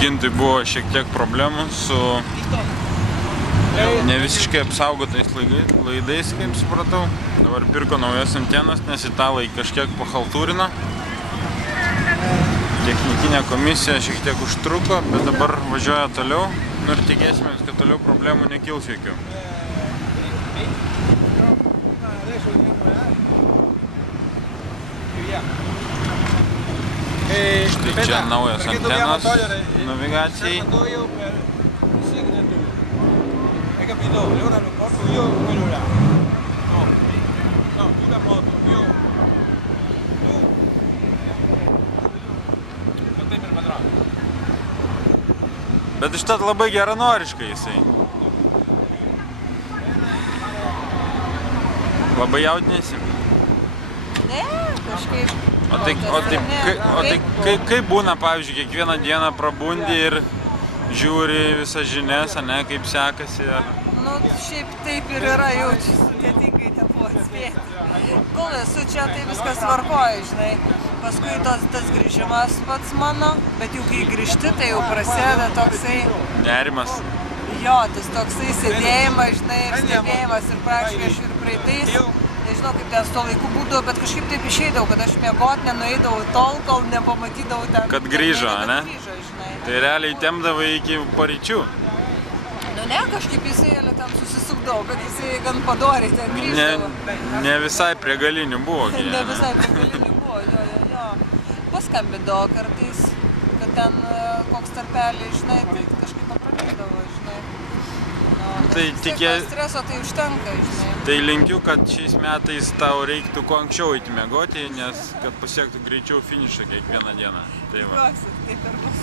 Gintui buvo šiek tiek problemų su ne visiškai apsaugotais laidais, kaip supratau. Dabar pirko naujas antenas, nes italai kažkiek pachaltūrino. Technikinė komisija šiek tiek užtruko, bet dabar važiuoja toliau. Nu ir tikėsimės, kad toliau problemų nekils jokių. Štai čia naujas antenas navigacijai. Bet ištat labai geranoriškai jisai. Labai jaudinėsi? Ne, kažkaip. O tai kaip būna, pavyzdžiui, kiekvieną dieną prabundi ir žiūri visas žinias, ane, kaip sekasi? Nu, šiaip taip ir yra, jaučiu, sudėtingai nebuvo atspėti. Kol esu čia, tai viskas tvarkoja, žinai. Paskui tas grįžimas pats mano, bet jau kai grįžti, tai jau prasideda toksai... Nerimas. Jo, tas toksai sėdėjimas, žinai, ir stebėjimas, ir praktiškai aš ir praeitais. Nežinau, kaip ten su to laiku būdavo, bet kažkaip taip išeidavau, kad aš miegot nenueidavau tol, kol nepamatydavau ten... Kad grįžo, ne? Žinai. Tai realiai tempdavai iki paryčių. Nu ne, kažkaip jisai ten susisukdavo, kad jisai gan padoriai ten grįždavo. Ne visai prie galinių buvo. Ne visai prie galinių buvo, jo. Paskambindavo kartais, kad ten koks tarpelį, žinai, tai kažkaip papradėdavo, žinai. Tai streso tai užtenka, žinai. Tai linkiu, kad šiais metais tau reiktų kuo anksčiau eiti miegoti, nes kad pasiektų greičiau finišą kiekvieną dieną. Tai va. Taip ir bus.